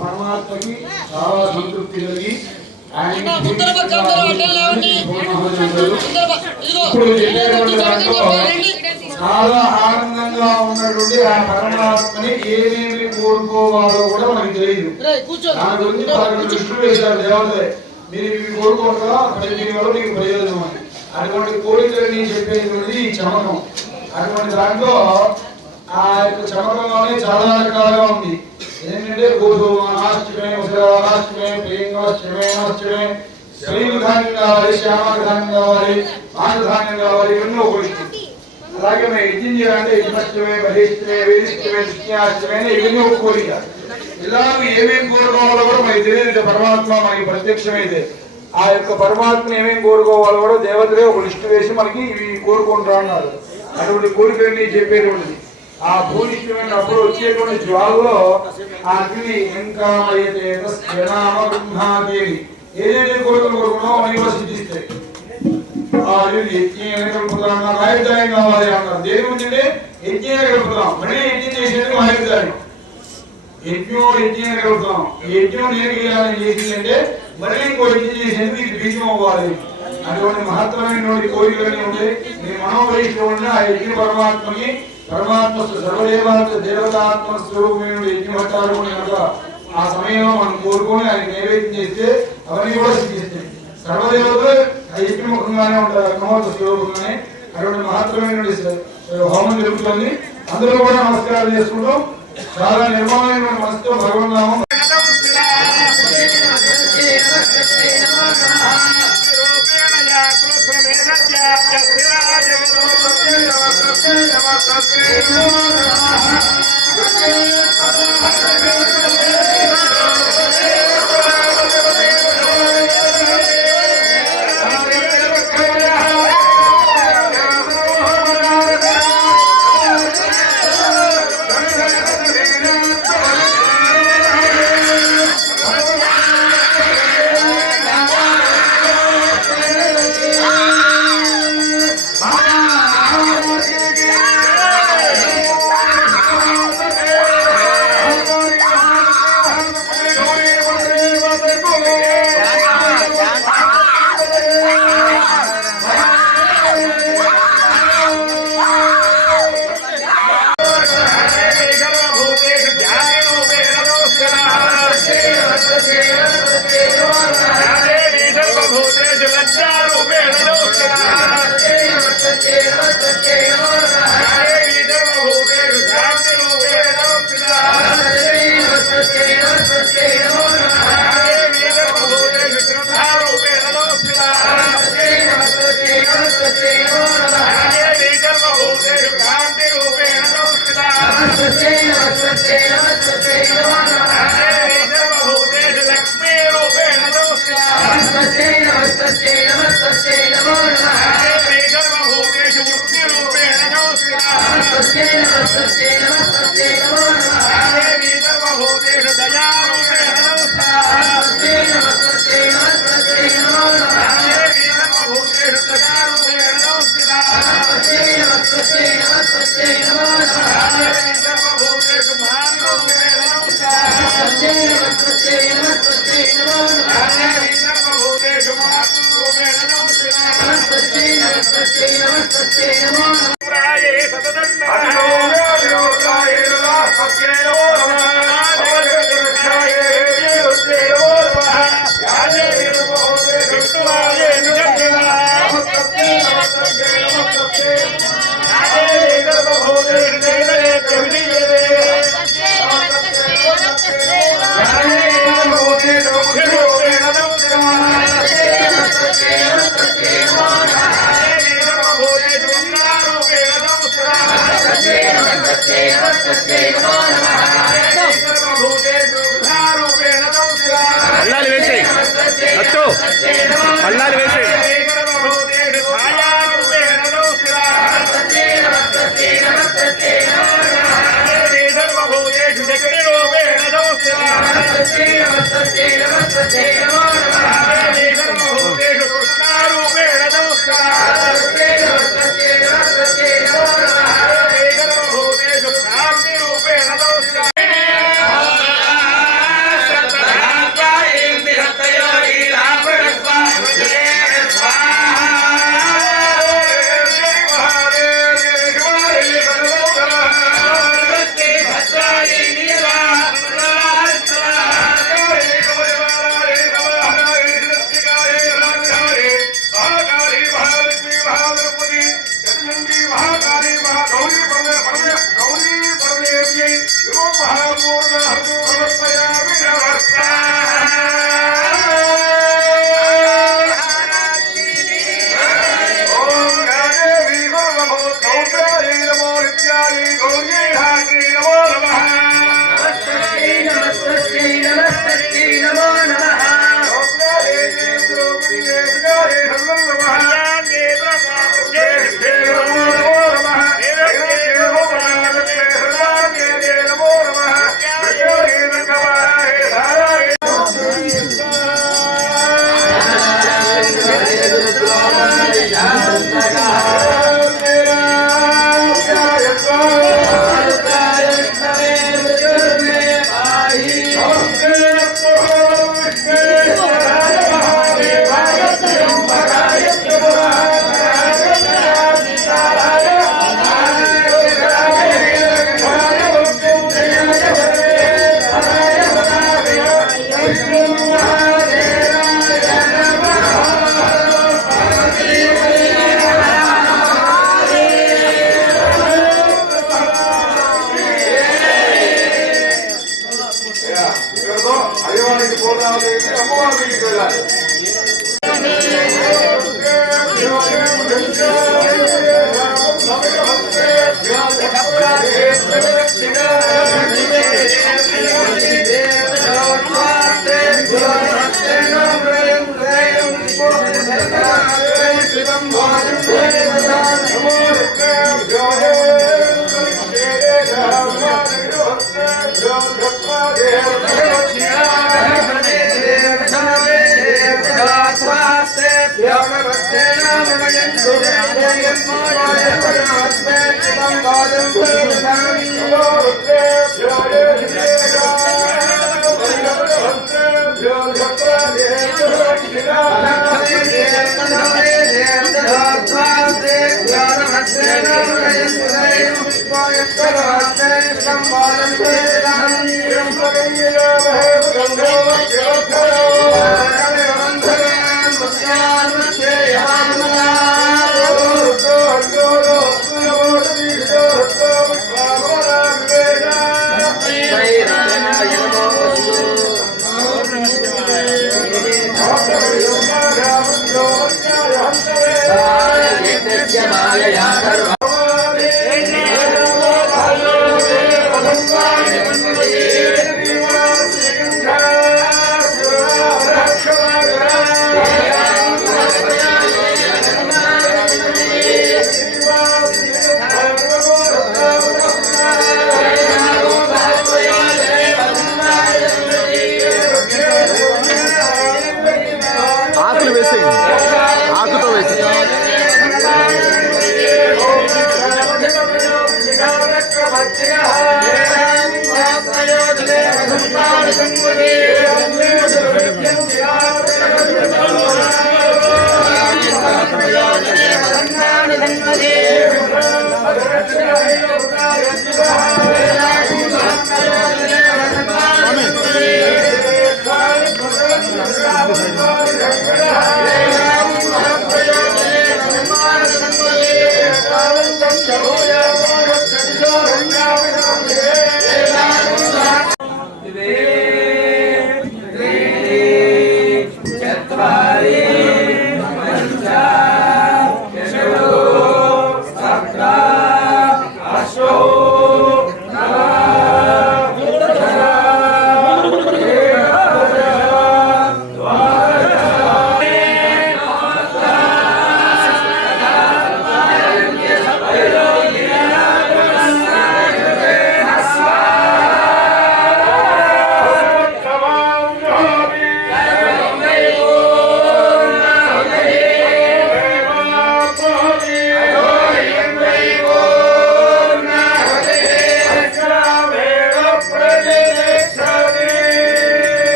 परमात्मकी చాలా సంతృప్తి కలిగి చాలా ఆనందంగా ఉన్నటువంటి ఆ పరమాత్మని ఏమేమి కోరుకోవాలో కూడా మనకి తెలియదు. దాని గురించి వాళ్ళకి దృష్టి వేశారు దేవతలే. మీరు ఇవి కోరుకోవడం అక్కడ దీనివల్ల మీకు ప్రయోజనం అని అటువంటి కోరికలని చెప్పేటువంటిది ఈ చమకం. అటువంటి దాంట్లో ఆ యొక్క చమకంలోనే చాలా రకాలుగా ఉంది. ఏంటంటే గోధుమాష్టమే ఉదరాష్టమే ప్రియంగాష్టమే శ్రీధాన్యం కావాలి, శ్యామధాన్యం కావాలి, మానధాన్యం కావాలి, ఇవన్నీ ఉపయోగిస్తుంది. అలాగే మేము యజ్ఞం చేయాలంటే యజ్ఞాష్టమే బహిష్టమే వేదిష్టమే దృష్ట్యాష్టమే ఇవన్నీ ఒక కోరిక. ఇలా ఏమేమి కోరుకోవాలో కూడా మనకి తెలియదు. పరమాత్మ మనకి ప్రత్యక్షమైతే ఆ యొక్క పరమాత్మని ఏమేమి కోరుకోవాలో కూడా దేవతలే ఒక లిస్టు వేసి మనకి ఇవి కోరుకుంటా ఉన్నారు. అటువంటి కోరికలన్నీ చెప్పేటువంటిది. ఆ భూనిష్టమైన అప్పుడు వచ్చేటువంటి జ్వాలలో ఆ అగ్ని ఇంకా ఏదైతే కోరికలు కోరుకున్నామో అవి కూడా సిద్ధిస్తాయి. యజ్ఞం కలుపుతాం, ఆయుర్దాయం కావాలి అన్నారు. దేని గురించి యజ్ఞం కలుపుతాం, మళ్ళీ యజ్ఞం చేసేందుకు ఆయుర్దాయం. యజ్ఞం కలుపుతాం. యజ్ఞం నేను చేసింది అంటే మళ్ళీ ఇంకో యజ్ఞం చేసేందుకు ఇది బీజం అవ్వాలి. అటువంటి మహత్తరమైనటువంటి కోరికలన్నీ ఉంటాయి. మీ మనోభీష్ట ఆ యజ్ఞ పరమాత్మకి పరమాత్మ దేవతాత్మ స్వరూపమైన యజ్ఞం అంటారు కనుక ఆ సమయంలో మనం కోరుకొని ఆయన నైవేద్యం చేస్తే అవన్నీ కూడా సిద్ధిస్తాయి. సర్వదేవతలు ఆ యజ్ఞముఖంగానే ఉంటారు, అగ్నిహోత్ర స్వరూపంగానే. అటువంటి మహత్తరమైనటువంటి హోమం జరుగుతుంది. అందరూ కూడా నమస్కారం చేసుకుంటాం. చాలా నిర్మలమైన మనసుతో భగవన్నామం Namaste. అల్లాలి వేసే అత్తో అల్లాలి వేసే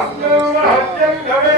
అస్మిన్ మహత్యం గవే